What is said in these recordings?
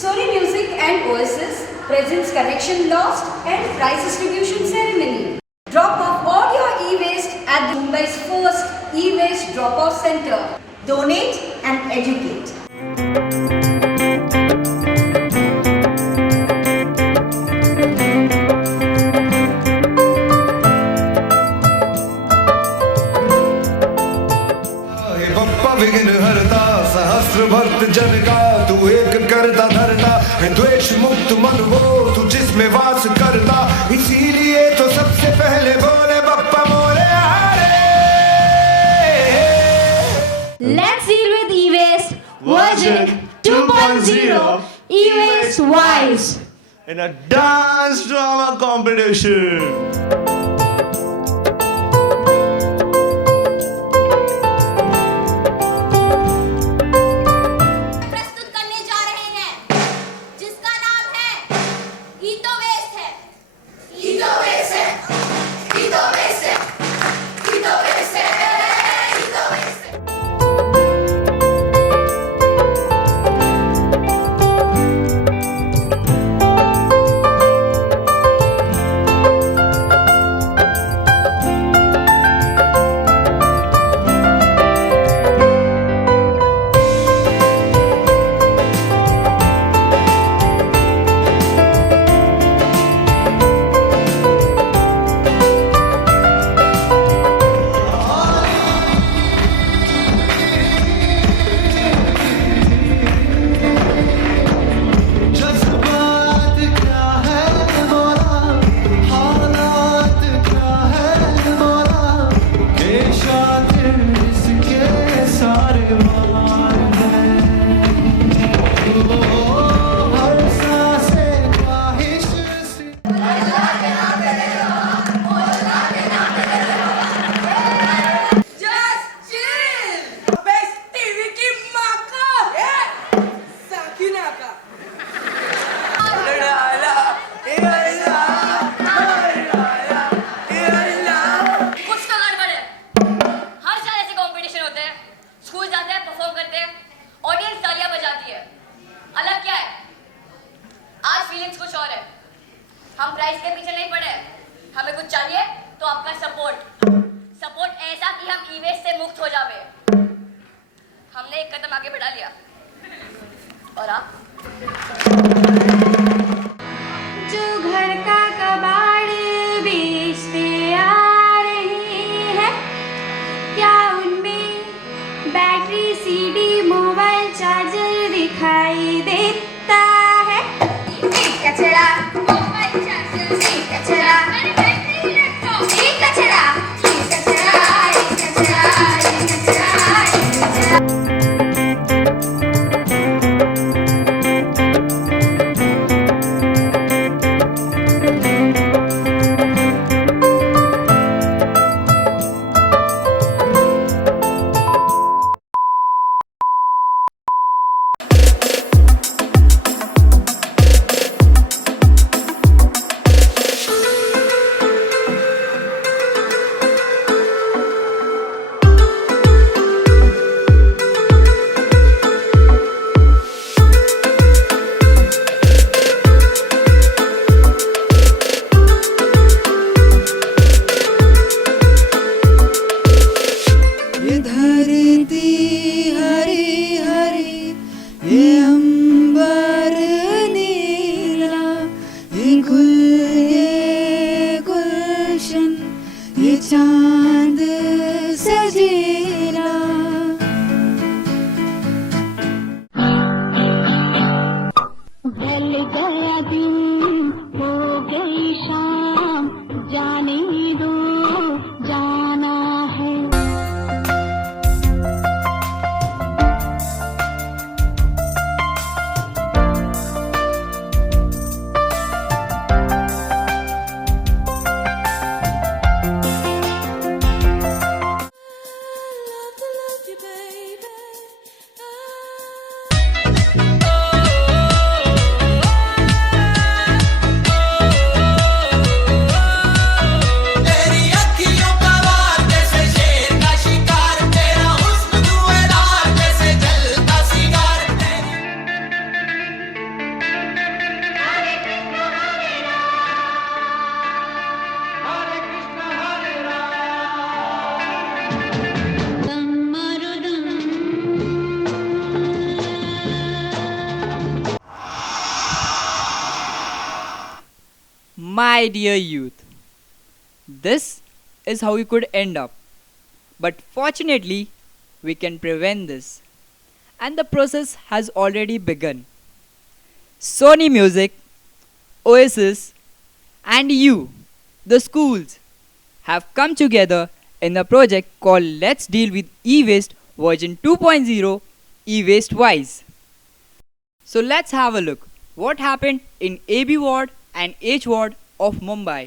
Sony Music and Oasis presents Connection Lost and Prize Distribution Ceremony. Drop off all your e-waste at the Mumbai's first e-waste drop-off center. Donate and educate. हे बप्पा विघ्न हरता सहस्र भक्त जन का तू एक करता धरता है द्वेष मुक्त मन वो तू जिसमें वास करता इसीलिए तो सबसे पहले बोले बप्पा मोरे हारे। Let's deal with e-waste version 2.0 e-waste wise. In a dance drama competition. प्रस्तुत करने जा रहे हैं जिसका नाम है ईटो वेस्ट है। ईटो वेस्ट है। ईटो वेस्ट है। ईटो वेस्ट है। ईटो वेस्ट है। जज्बात क्या है मोरा हालात क्या है मोरा के शातिर इसके सारे मार हैं हर सांसे ख्वाहिश सी Just chill. Best TV की माँ का साकिना का। कुछ तो गड़बड़ है। हर साल ऐसे कंपटीशन होते हैं, स्कूल जाते हैं, परफॉर्म करते हैं, ऑडियंस तालियां बजाती है। अलग क्या है? आज फीलिंग्स कुछ और है। हम प्राइस के पीछे नहीं पड़े, हमें कुछ चाहिए तो आपका सपोर्ट ऐसा कि हम ई-वेस्ट से मुक्त हो जावे। हमने एक कदम आगे बढ़ा लिया और आप जो घर का कबाड़ बेचते आ रहे हैं, क्या उनमें बैटरी सीडी मोबाइल चार्जर दिखाई देता है? कचरा मोबाइल चार्जर, कचरा बैटरी लैपटॉप, कचरा कचरा कचरा कचरा। My dear youth, this is how we could end up. But fortunately, we can prevent this. And the process has already begun. Sony Music, Oasis, and you, the schools, have come together in a project called Let's Deal with E-Waste version 2.0 E-Waste Wise. So let's have a look what happened in AB ward and H ward of Mumbai.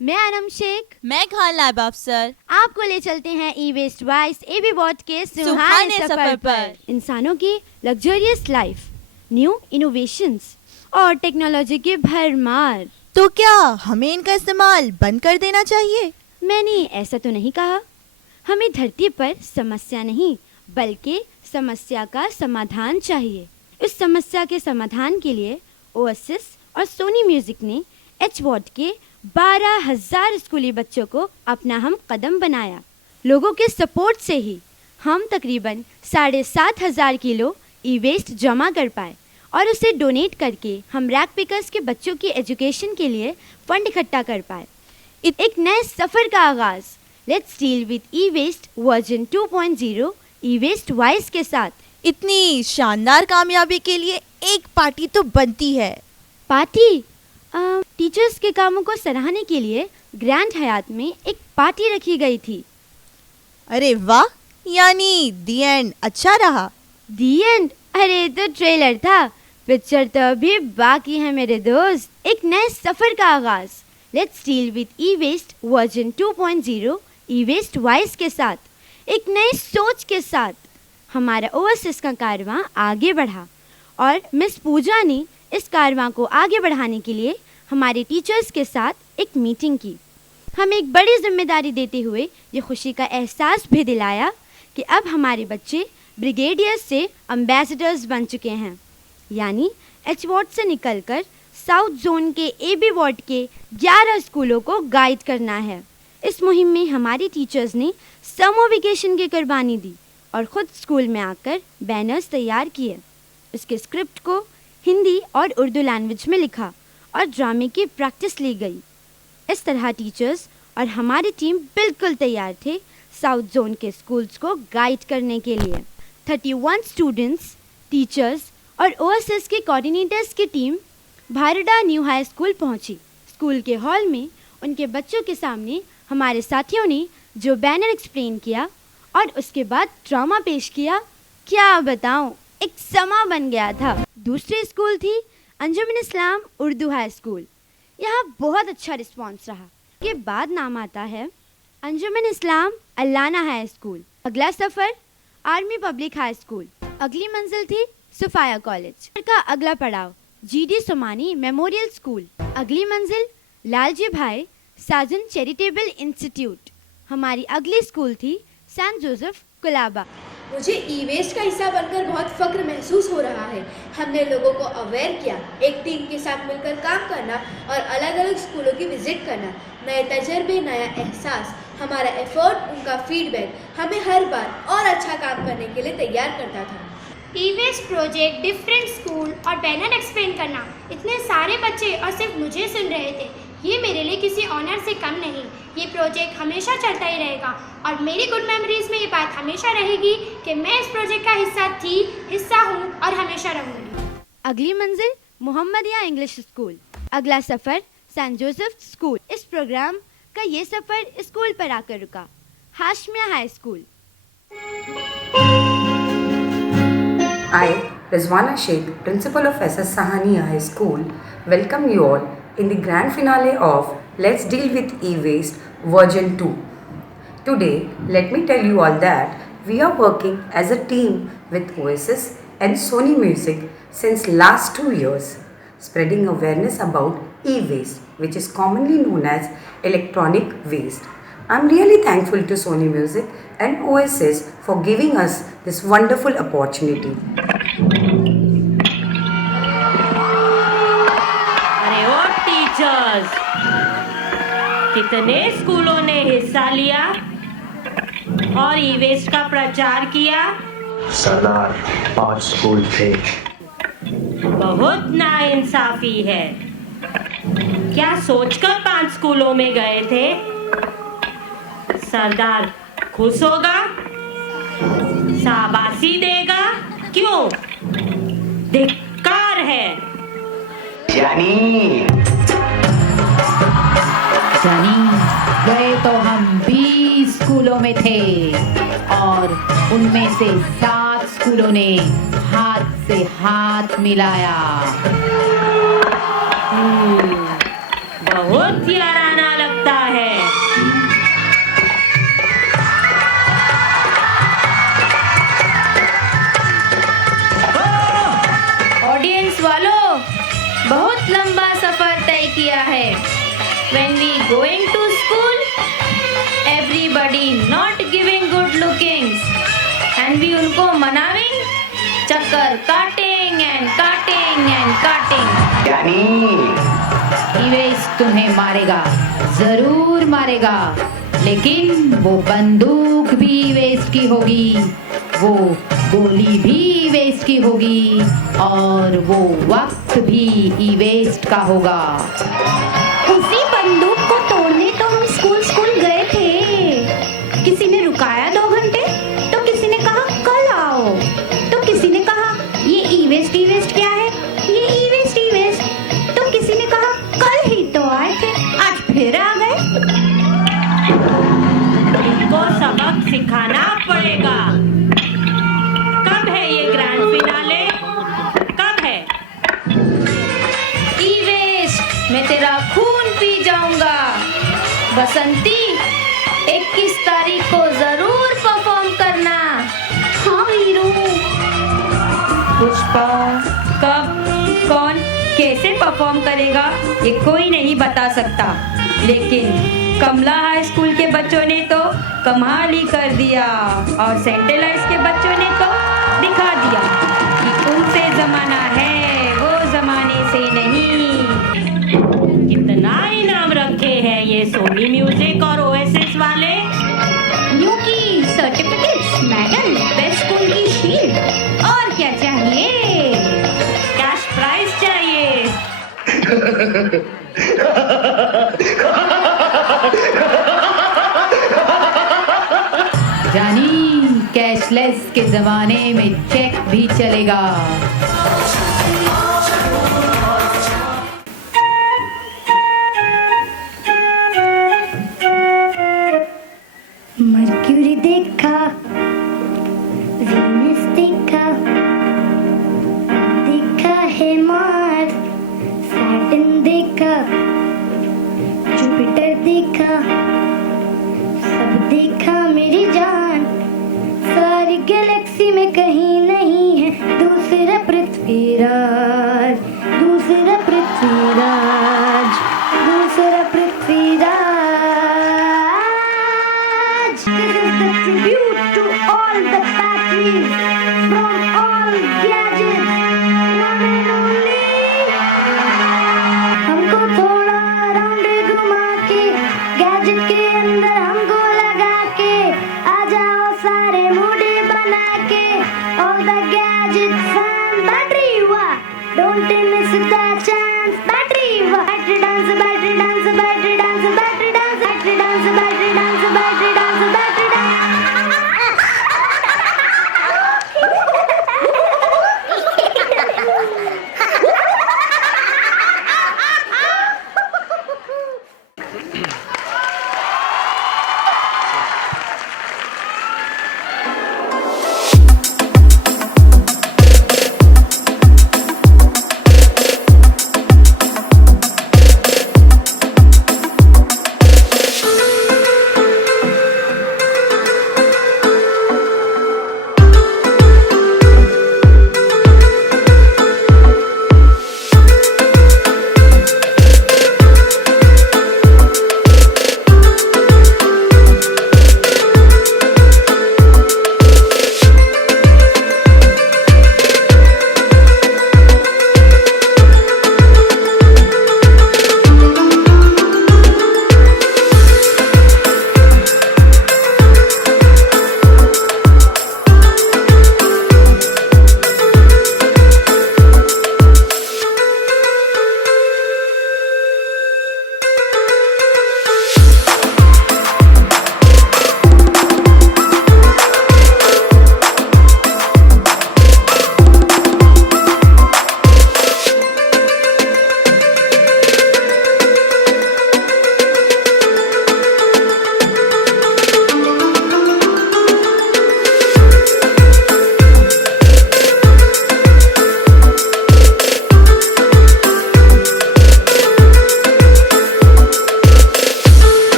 मैं अनम शेख, मैं खान लाइब अफसर आपको ले चलते हैं ई waste vice AB what के सुहाने सुहाने सफर सफर पर। पर। इंसानों की लग्जरियस लाइफ, न्यू इनोवेशंस और टेक्नोलॉजी की भरमार। तो क्या हमें इनका इस्तेमाल बंद कर देना चाहिए? मैंने ऐसा तो नहीं कहा। हमें धरती पर समस्या नहीं बल्कि समस्या का समाधान चाहिए। इस समस्या के समाधान के लिए ओएसिस और सोनी म्यूजिक ने एच वॉट के 12,000 स्कूली बच्चों को अपना हम कदम बनाया। लोगों के सपोर्ट से ही हम तकरीबन 7,500 किलो ई वेस्ट जमा कर पाए और उसे डोनेट करके हम रैक पिकर्स के बच्चों की एजुकेशन के लिए फंड इकट्ठा कर पाए। एक नए सफ़र का आगाज़ let's deal with e waste version 2.0 e waste wise के साथ। इतनी शानदार कामयाबी के लिए एक पार्टी तो बनती है। पार्टी? टीचर्स के कामों को सराहने के लिए ग्रैंड हयात में एक पार्टी रखी गई थी। अरे वाह, यानी दी एंड अच्छा रहा। दी एंड? अरे तो ट्रेलर था, पिक्चर तो अभी बाकी है मेरे दोस्त। एक नए सफ़र का आगाज़ let's deal with e waste version 2.0 e waste wise के साथ। एक नई सोच के साथ हमारा ओएसिस का कारवां आगे बढ़ा और मिस पूजा ने इस कारवां को आगे बढ़ाने के लिए हमारे टीचर्स के साथ एक मीटिंग की। हमें एक बड़ी जिम्मेदारी देते हुए ये खुशी का एहसास भी दिलाया कि अब हमारे बच्चे ब्रिगेडियर्स से एम्बेसडर्स बन चुके हैं, यानी एच वार्ड से निकलकर साउथ जोन के एबी वार्ड के 11 स्कूलों को गाइड करना है। इस मुहिम में हमारी टीचर्स ने समर वेकेशन की कुर्बानी दी और ख़ुद स्कूल में आकर बैनर्स तैयार किए। इसके स्क्रिप्ट को हिंदी और उर्दू लैंग्वेज में लिखा और ड्रामे की प्रैक्टिस ली गई। इस तरह टीचर्स और हमारी टीम बिल्कुल तैयार थे साउथ जोन के स्कूल्स को गाइड करने के लिए। 31 स्टूडेंट्स, टीचर्स और ओएसएस के कोऑर्डिनेटर्स की टीम भारडा न्यू हाई स्कूल पहुंची। स्कूल के हॉल में उनके बच्चों के सामने हमारे साथियों ने जो बैनर एक्सप्लेन किया और उसके बाद ड्रामा पेश किया, क्या बताऊं, एक समा बन गया था। दूसरी स्कूल थी अंजुमन इस्लाम उर्दू हाई स्कूल। यहाँ बहुत अच्छा रिस्पांस रहा। के बाद नाम आता है अंजुमन इस्लाम अल्लाना हाई स्कूल। अगला सफ़र आर्मी पब्लिक हाई स्कूल। अगली मंजिल थी सुफाया कॉलेज का अगला पड़ाव जीडी सोमानी मेमोरियल स्कूल। अगली मंजिल लालजी भाई साजन चैरिटेबल इंस्टीट्यूट। हमारी अगली स्कूल थी सेंट जोसेफ कुलाबा। मुझे ई वेस्ट का हिस्सा बनकर बहुत फ़ख्र महसूस हो रहा है। हमने लोगों को अवेयर किया, एक टीम के साथ मिलकर काम करना और अलग अलग स्कूलों की विजिट करना, नए तजर्बे, नया एहसास। हमारा एफर्ट, उनका फीडबैक हमें हर बार और अच्छा काम करने के लिए तैयार करता था। ई वेस्ट प्रोजेक्ट, डिफरेंट स्कूल और बैनर एक्सप्लेन करना, इतने सारे बच्चे और सिर्फ मुझे सुन रहे थे, ये मेरे लिए किसी ऑनर से कम नहीं। ये प्रोजेक्ट हमेशा चलता ही रहेगा और मेरी गुड मेमोरीज में ये बात हमेशा रहेगी कि मैं इस प्रोजेक्ट का हिस्सा हूँ और हमेशा रहूँगी। अगली मंजिल मोहम्मदिया इंग्लिश स्कूल। अगला सफ़र सेंट जोसेफ स्कूल। इस प्रोग्राम का ये सफ़र स्कूल पर आकर रुका, Hashmia high school. I, Rizwana Sheikh, Principal of SS Sahaniya High School, welcome you all in the grand finale of Let's Deal with E-Waste version 2. Today, let me tell you all that we are working as a team with Oasis and Sony Music since last 2 years, spreading awareness about e-waste, which is commonly known as electronic waste. I'm really thankful to Sony Music and Oasis for giving us this wonderful opportunity. अरे ओ teachers, कितने स्कूलों ने हिस्सा लिया और ई waste का प्रचार किया? सरदार 5 स्कूल थे। बहुत नाइंसाफी है। क्या सोचकर 5 स्कूलों में गए थे? सरदार खुश होगा, शाबाशी देगा? क्यों? धिक्कार है। जानी गए तो हम 20 स्कूलों में थे और उनमें से 7 स्कूलों ने हाथ से हाथ मिलाया। बहुत याराना लगता है। ऑडियंस वालों, बहुत लंबा सफर तय किया है। When we going to school, everybody not giving good lookings, and we उनको मनाविंग, चक्कर cutting and cutting and cutting. E-waste तुम्हें मारेगा, जरूर मारेगा, लेकिन वो बंदूक भी ई-वेस्ट की होगी, वो गोली भी ई-वेस्ट की होगी और वो वक्त भी ई-वेस्ट का होगा। उसी बंदूक को तोड़ने तो हम स्कूल गए थे। किसी ने रुकाया 2 घंटे, तो किसी ने कहा कल आओ, तो किसी ने कहा ये ई-वेस्ट क्या है, ये ई-वेस्ट, तो किसी ने कहा कल ही तो आए थे, आज फिर आ गए। इनको सबक सिखाना पड़ेगा। कब है ये ग्रैंड फिनाले? कब है? ई-वेस्ट मैं तेरा खून पी जाऊंगा। बसंती 21 तारीख को जरूर परफॉर्म करना। हाँ हीरो। पुष्पा कब, कौन, कैसे परफॉर्म करेगा ये कोई नहीं बता सकता, लेकिन कमला हाई स्कूल के बच्चों ने तो कमाल ही कर दिया और सेंट्रल हाई के बच्चों ने तो दिखा दिया कि उनसे जमाना है, वो जमाने से नहीं। कितना इनाम रखे हैं ये सोनी म्यूजिक और ओएसिस वाले? न्यू की सर्टिफिकेट्स, मेडल, बेस्ट स्कूल की शील्ड, और क्या चाहिए? कैश प्राइज चाहिए। जानी, कैशलेस के जमाने में चेक भी चलेगा। मर्क्यूरी देखा, वीनस देखा, देखा है मार्स, सैटर्न देखा, जुपिटर देखा, सब देखा मेरी जान। सारी गैलेक्सी में कहीं नहीं है दूसरा पृथ्वीराज, दूसरा पृथ्वीराज।